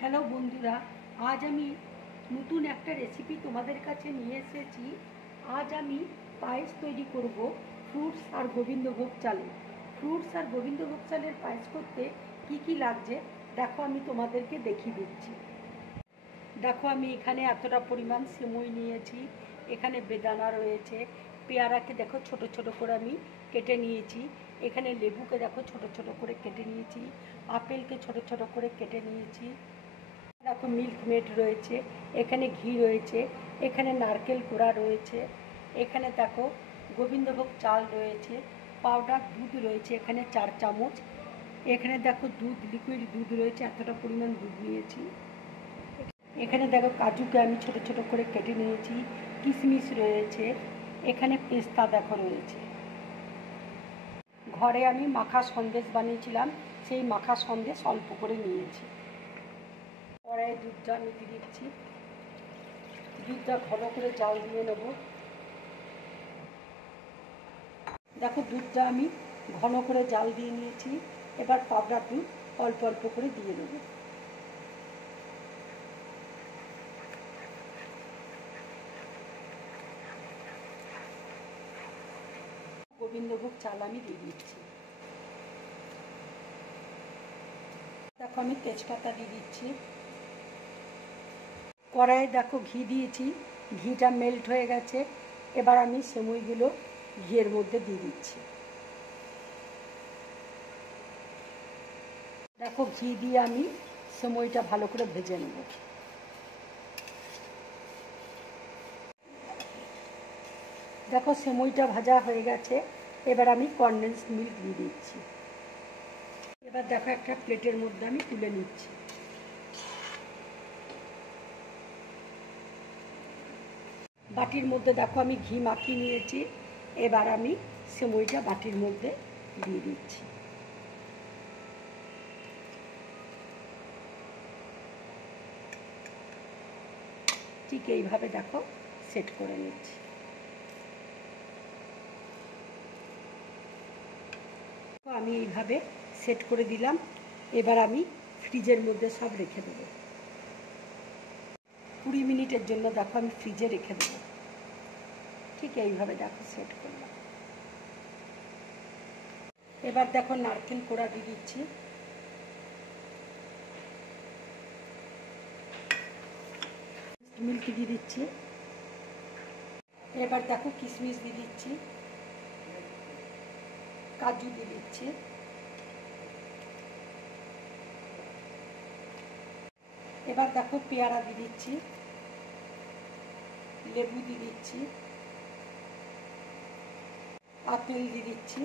Hello বন্ধুরা, আজ আমি নতুন একটা রেসিপি তোমাদের কাছে নিয়ে এসেছি। আজ আমি পায়েস তৈরি করব ফ্রুটস আর গোবিন্দভোগ চালে। ফ্রুটস আর গোবিন্দভোগ চালের পায়েস করতে কি কি লাগছে দেখো, আমি তোমাদেরকে দেখিয়ে দিচ্ছি। দেখো, আমি এখানে এতটা পরিমাণ সিমুই নিয়েছি, এখানে বেদানা রয়েছে, পেয়ারাকে দেখো ছোট ছোট করে আমি কেটে নিয়েছি, এখানে লেবুকে দেখো ছোট ছোট করে কেটে নিয়েছি, আপেলকে ছোট ছোট করে কেটে নিয়েছি, দেখো মিল্ক মেড রয়েছে, এখানে ঘি রয়েছে, এখানে নারকেল কোড়া রয়েছে, এখানে দেখো গোবিন্দভোগ চাল রয়েছে, পাউডার দুধ রয়েছে এখানে 4 চামচ, এখানে দেখো দুধ, লিকুইড দুধ রয়েছে, এতটা পরিমাণ দুধ নিয়েছি। এখানে দেখো কাজুকে আমি ছোট ছোট করে কেটে নিয়েছি, কিশমিশ রয়েছে, এখানে পেস্তা দেখো রয়েছে। ঘরে আমি মাখা সন্দেশ বানিয়েছিলাম, সেই মাখা সন্দেশ অল্প করে নিয়েছি। কড়াইয়ে দুধটা আমি দিয়ে দিচ্ছি, দুধটা ঘন করে জাল দিয়ে নেব। দেখো দুধটা আমি ঘন করে জাল দিয়ে নিয়েছি, এবার পাউডার দুধ অল্প অল্প করে দিয়ে দেব। গোবিন্দভোগ চাল আমি দিয়ে দিচ্ছি। দেখো আমি তেজপাতা দিয়ে দিচ্ছি। কড়াইয়ে দেখো ঘি দিয়েছি, ঘিটা মেল্ট হয়ে গেছে, এবার আমি সেমুইগুলো ঘিয়ের মধ্যে দিয়ে দিচ্ছি। দেখো ঘি দিয়ে আমি সেমুইটা ভালো করে ভেজে নেব। দেখো সেমুইটা ভাজা হয়ে গেছে, এবার আমি কনডেন্স মিল্ক দিয়ে দিচ্ছি। এবার দেখো একটা প্লেটের মধ্যে আমি তুলে নিচ্ছি। বাটির মধ্যে দেখো আমি ঘি মাখিয়ে নিয়েছি, এবার আমি সেমুইটা বাটির মধ্যে দিয়ে দিচ্ছি। ঠিক এইভাবে দেখো সেট করে নিচ্ছি। আমি এইভাবে সেট করে দিলাম, এবার আমি ফ্রিজের মধ্যে সব রেখে দেবো। 20 মিনিটের জন্য দেখো আমি ফ্রিজে রেখে দেবো। ঠিক এইভাবে দেখো সেট করলাম। এবার দেখো নারকেল কোড়া দিয়ে দিচ্ছি, মিল্ক দিয়ে দিচ্ছি, এবার দেখো কিশমিশ দিয়ে দিচ্ছি, কাজু দিয়ে দিচ্ছি, এবার দেখো পেয়ারা দিয়ে দিচ্ছি, লেবু দিয়ে দিচ্ছি, আপেল দিয়ে দিচ্ছি,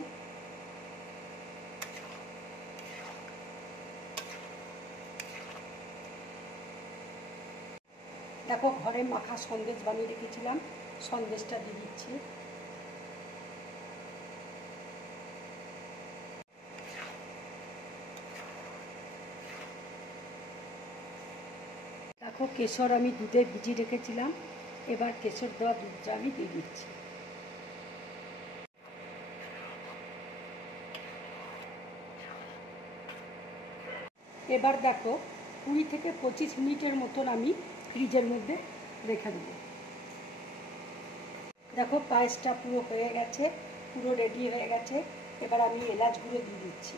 দেখো ঘরে মাখা সন্দেশ বানিয়ে রেখেছিলাম, সন্দেশটা দিয়ে দিচ্ছি। দেখো কেশর আমি দুধে ভিজিয়ে রেখেছিলাম, এবার কেশর দেওয়া দুধটা আমি দিয়ে দিচ্ছি। এবার দেখো 20 থেকে 25 মিনিটের মতন আমি ফ্রিজের মধ্যে রেখে দেবো। দেখো পায়েসটা পুরো হয়ে গেছে, পুরো রেডি হয়ে গেছে, এবার আমি এলাচ গুঁড়ো দিয়ে দিচ্ছি।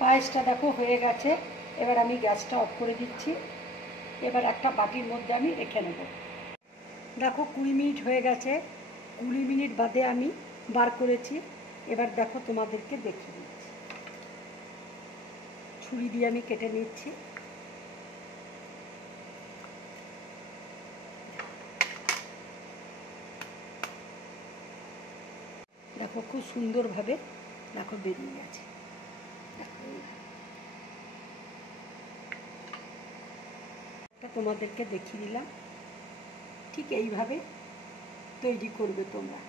পায়েসটা দেখো হয়ে গেছে, এবার আমি গ্যাসটা অফ করে দিচ্ছি, এবার একটা বাটির মধ্যে আমি রেখে নেব। দেখো 20 মিনিট হয়ে গেছে, 20 মিনিট বাদে আমি বার করেছি, এবার দেখো তোমাদেরকে দেখিয়ে দিচ্ছি। ছুরি দিয়ে আমি কেটে নিচ্ছি। দেখো খুব সুন্দরভাবে দেখো বেরিয়ে গেছে। তোমাদেরকে দেখিয়ে দিলাম, ঠিক এইভাবে তৈরি করবে তোমরা।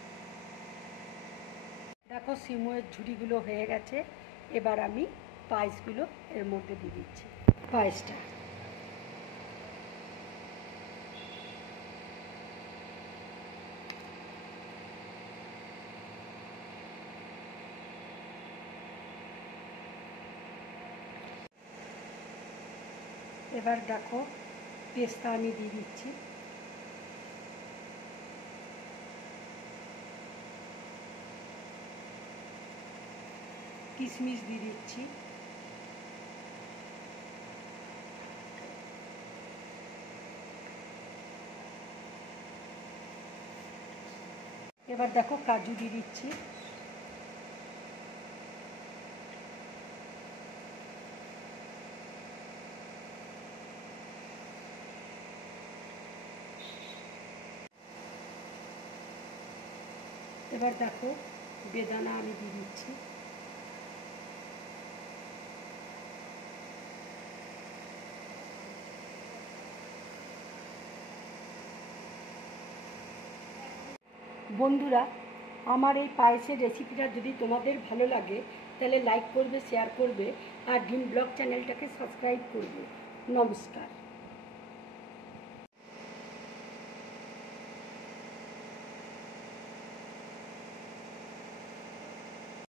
দেখো সিমুয়ের ঝুড়িগুলো হয়ে গেছে, এবার আমি পায়েসগুলো এর মধ্যে দিয়ে দিচ্ছি। পায়েসটা এবার দেখো পেস্তা আমি দিয়ে দিচ্ছি, কিশমিশ দিয়ে দিচ্ছি, এবার দেখো কাজু দিয়ে দিচ্ছি, এবার দেখো বেদানা আমি দিয়ে দিচ্ছি, বন্ধুরা আমার এই পায়েসের রেসিপিটা যদি তোমাদের ভালো লাগে তাহলে লাইক করবে, শেয়ার করবে আর ড্রিম ব্লগ চ্যানেলটাকে সাবস্ক্রাইব করবে। নমস্কার।